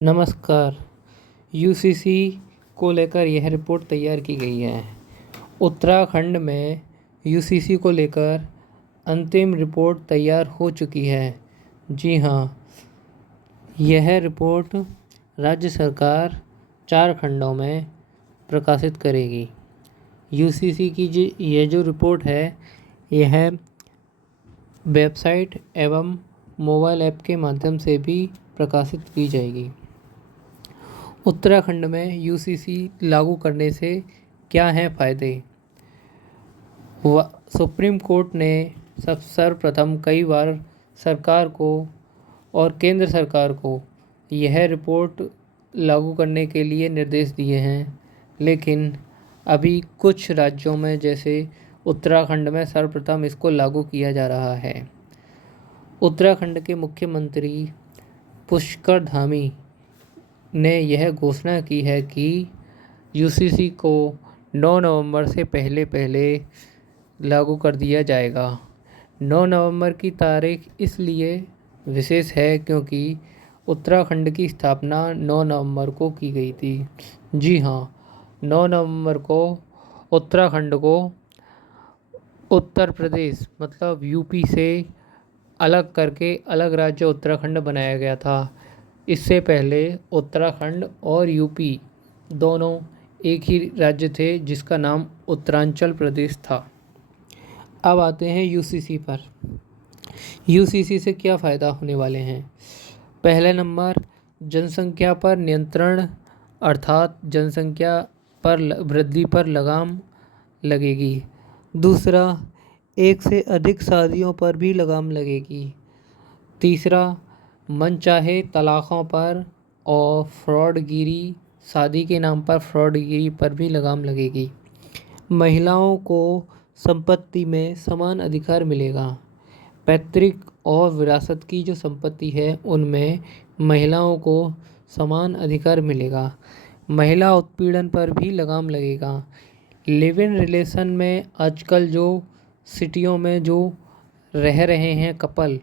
नमस्कार। यूसीसी को लेकर यह रिपोर्ट तैयार की गई है। उत्तराखंड में यूसीसी को लेकर अंतिम रिपोर्ट तैयार हो चुकी है। जी हाँ, यह रिपोर्ट राज्य सरकार 4 खंडों में प्रकाशित करेगी। यूसीसी की यह जो रिपोर्ट है, यह वेबसाइट एवं मोबाइल ऐप के माध्यम से भी प्रकाशित की जाएगी। उत्तराखंड में यूसीसी लागू करने से क्या हैं फ़ायदे? सुप्रीम कोर्ट ने सर्वप्रथम कई बार सरकार को और केंद्र सरकार को यह रिपोर्ट लागू करने के लिए निर्देश दिए हैं, लेकिन अभी कुछ राज्यों में जैसे उत्तराखंड में सर्वप्रथम इसको लागू किया जा रहा है। उत्तराखंड के मुख्यमंत्री पुष्कर धामी ने यह घोषणा की है कि यूसीसी को 9 नवंबर से पहले लागू कर दिया जाएगा। 9 नवंबर की तारीख इसलिए विशेष है क्योंकि उत्तराखंड की स्थापना 9 नवंबर को की गई थी। जी हाँ, 9 नवंबर को उत्तराखंड को उत्तर प्रदेश मतलब यूपी से अलग करके अलग राज्य उत्तराखंड बनाया गया था। इससे पहले उत्तराखंड और यूपी दोनों एक ही राज्य थे जिसका नाम उत्तरांचल प्रदेश था। अब आते हैं यूसीसी पर। यूसीसी से क्या फ़ायदा होने वाले हैं? पहले नंबर, जनसंख्या पर नियंत्रण, अर्थात जनसंख्या पर वृद्धि पर लगाम लगेगी। दूसरा, एक से अधिक शादियों पर भी लगाम लगेगी। तीसरा, मनचाहे तलाक़ों पर और फ्रॉडगिरी, शादी के नाम पर फ्रॉडगिरी पर भी लगाम लगेगी। महिलाओं को संपत्ति में समान अधिकार मिलेगा। पैतृक और विरासत की जो संपत्ति है उनमें महिलाओं को समान अधिकार मिलेगा। महिला उत्पीड़न पर भी लगाम लगेगा। लिव इन रिलेशन में आजकल जो सिटियों में जो रह रहे हैं कपल,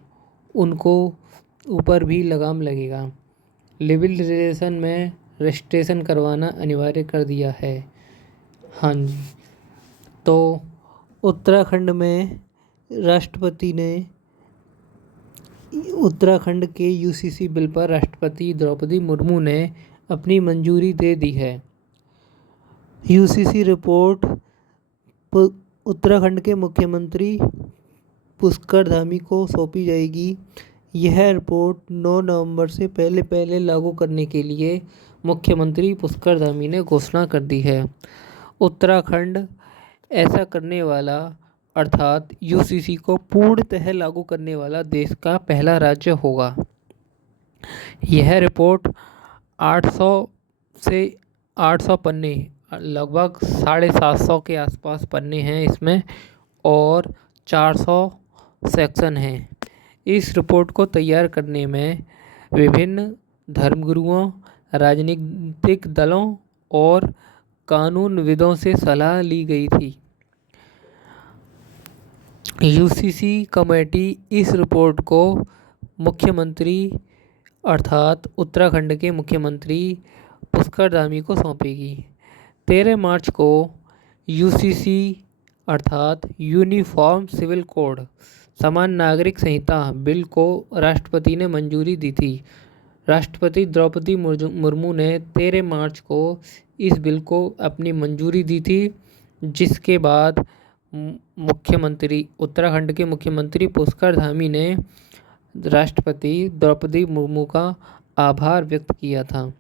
उनको ऊपर भी लगाम लगेगा। लिव इन रिलेशन में रजिस्ट्रेशन करवाना अनिवार्य कर दिया है। हाँ जी, तो उत्तराखंड में राष्ट्रपति ने उत्तराखंड के यूसीसी बिल पर राष्ट्रपति द्रौपदी मुर्मू ने अपनी मंजूरी दे दी है। यूसीसी रिपोर्ट उत्तराखंड के मुख्यमंत्री पुष्कर धामी को सौंपी जाएगी। यह रिपोर्ट 9 नवंबर से पहले लागू करने के लिए मुख्यमंत्री पुष्कर धामी ने घोषणा कर दी है। उत्तराखंड ऐसा करने वाला अर्थात यूसीसी को पूर्णतः लागू करने वाला देश का पहला राज्य होगा। यह रिपोर्ट 800 से 800 पन्ने, लगभग 750 के आसपास पन्ने हैं इसमें, और 400 सेक्शन हैं। इस रिपोर्ट को तैयार करने में विभिन्न धर्मगुरुओं, राजनीतिक दलों और कानूनविदों से सलाह ली गई थी। यूसीसी कमेटी इस रिपोर्ट को मुख्यमंत्री अर्थात उत्तराखंड के मुख्यमंत्री पुष्कर धामी को सौंपेगी। 13 मार्च को यूसीसी अर्थात यूनिफॉर्म सिविल कोड समान नागरिक संहिता बिल को राष्ट्रपति ने मंजूरी दी थी। राष्ट्रपति द्रौपदी मुर्मू ने 13 मार्च को इस बिल को अपनी मंजूरी दी थी, जिसके बाद मुख्यमंत्री उत्तराखंड के मुख्यमंत्री पुष्कर धामी ने राष्ट्रपति द्रौपदी मुर्मू का आभार व्यक्त किया था।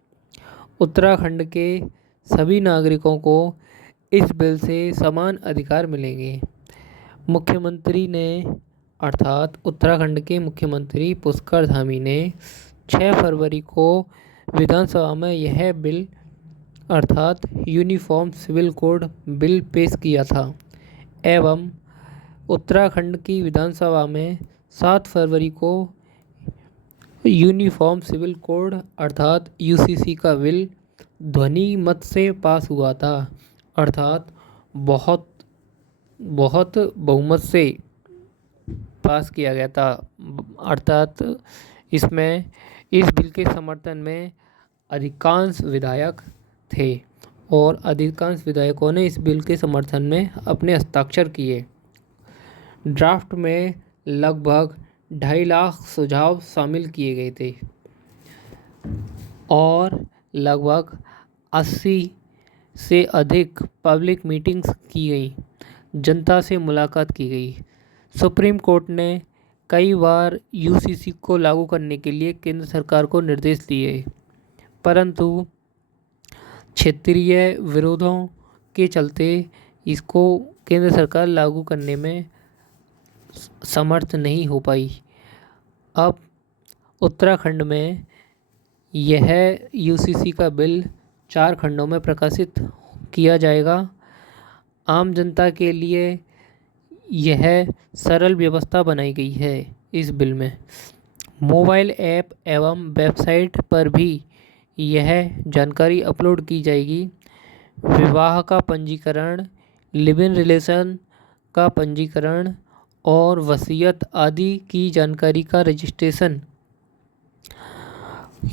उत्तराखंड के सभी नागरिकों को इस बिल से समान अधिकार मिलेंगे। मुख्यमंत्री ने अर्थात उत्तराखंड के मुख्यमंत्री पुष्कर धामी ने 6 फरवरी को विधानसभा में यह बिल अर्थात यूनिफॉर्म सिविल कोड बिल पेश किया था एवं उत्तराखंड की विधानसभा में 7 फरवरी को यूनिफॉर्म सिविल कोड अर्थात यूसीसी का बिल ध्वनि मत से पास हुआ था, अर्थात बहुत बहुमत से पास किया गया था। अर्थात इसमें इस बिल के समर्थन में अधिकांश विधायक थे और अधिकांश विधायकों ने इस बिल के समर्थन में अपने हस्ताक्षर किए। ड्राफ्ट में लगभग 2.5 लाख सुझाव शामिल किए गए थे और लगभग 80 से अधिक पब्लिक मीटिंग्स की गई, जनता से मुलाकात की गई। सुप्रीम कोर्ट ने कई बार यूसीसी को लागू करने के लिए केंद्र सरकार को निर्देश दिए, परंतु क्षेत्रीय विरोधों के चलते इसको केंद्र सरकार लागू करने में समर्थ नहीं हो पाई। अब उत्तराखंड में यह यूसीसी का बिल 4 खंडों में प्रकाशित किया जाएगा। आम जनता के लिए यह सरल व्यवस्था बनाई गई है। इस बिल में मोबाइल ऐप एवं वेबसाइट पर भी यह जानकारी अपलोड की जाएगी। विवाह का पंजीकरण, लिव इन रिलेशन का पंजीकरण और वसीयत आदि की जानकारी का रजिस्ट्रेशन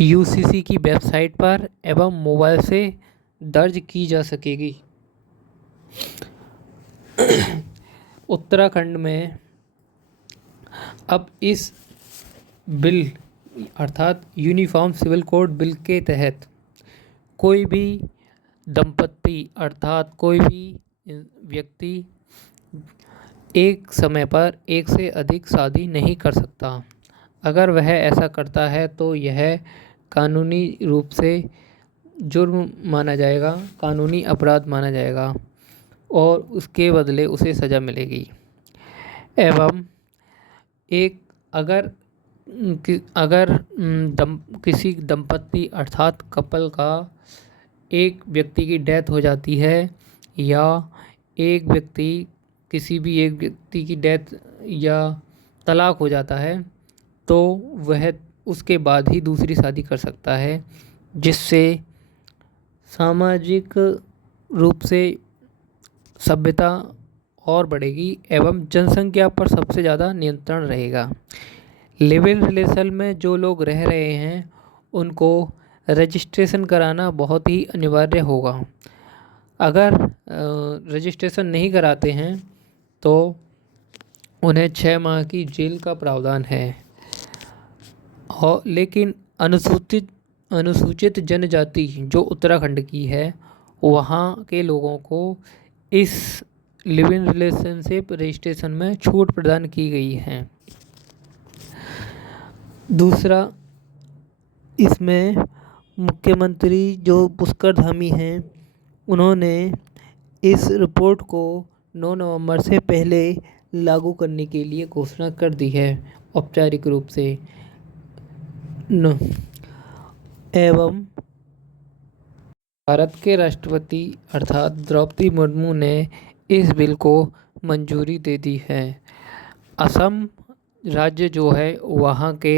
यूसीसी की वेबसाइट पर एवं मोबाइल से दर्ज की जा सकेगी। उत्तराखंड में अब इस बिल अर्थात यूनिफॉर्म सिविल कोड बिल के तहत कोई भी दंपत्ति अर्थात कोई भी व्यक्ति एक समय पर एक से अधिक शादी नहीं कर सकता। अगर वह ऐसा करता है तो यह कानूनी रूप से जुर्म माना जाएगा, कानूनी अपराध माना जाएगा और उसके बदले उसे सज़ा मिलेगी। एवं एक अगर किसी दंपत्ति अर्थात कपल का एक व्यक्ति की डेथ हो जाती है या किसी भी एक व्यक्ति की डेथ या तलाक हो जाता है तो वह उसके बाद ही दूसरी शादी कर सकता है, जिससे सामाजिक रूप से सभ्यता और बढ़ेगी एवं जनसंख्या पर सबसे ज़्यादा नियंत्रण रहेगा। लिव इन रिलेशन में जो लोग रह रहे हैं उनको रजिस्ट्रेशन कराना बहुत ही अनिवार्य होगा। अगर रजिस्ट्रेशन नहीं कराते हैं तो उन्हें 6 माह की जेल का प्रावधान है। और लेकिन अनुसूचित जनजाति जो उत्तराखंड की है वहाँ के लोगों को इस लिव इन रिलेशनशिप रजिस्ट्रेशन में छूट प्रदान की गई है। दूसरा, इसमें मुख्यमंत्री जो पुष्कर धामी हैं उन्होंने इस रिपोर्ट को 9 नवंबर से पहले लागू करने के लिए घोषणा कर दी है औपचारिक रूप से। एवं भारत के राष्ट्रपति अर्थात द्रौपदी मुर्मू ने इस बिल को मंजूरी दे दी है। असम राज्य जो है वहाँ के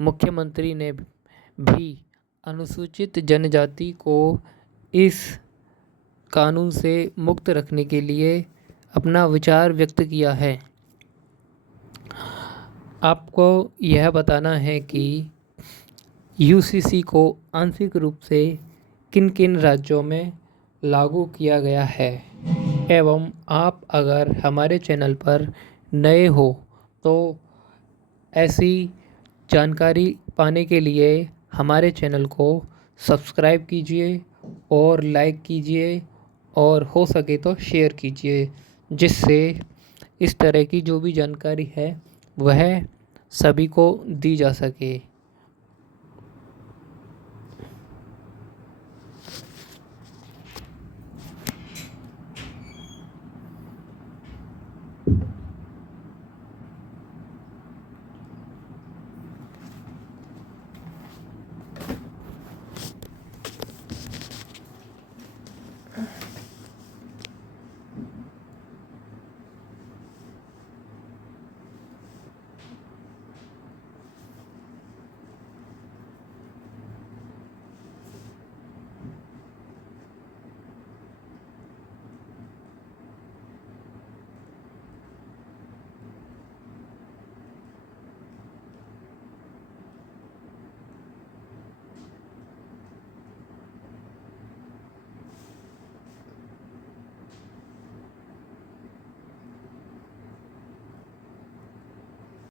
मुख्यमंत्री ने भी अनुसूचित जनजाति को इस कानून से मुक्त रखने के लिए अपना विचार व्यक्त किया है। आपको यह बताना है कि यूसीसी को आंशिक रूप से किन किन राज्यों में लागू किया गया है। एवं आप अगर हमारे चैनल पर नए हो तो ऐसी जानकारी पाने के लिए हमारे चैनल को सब्सक्राइब कीजिए और लाइक कीजिए और हो सके तो शेयर कीजिए, जिससे इस तरह की जो भी जानकारी है वह सभी को दी जा सके।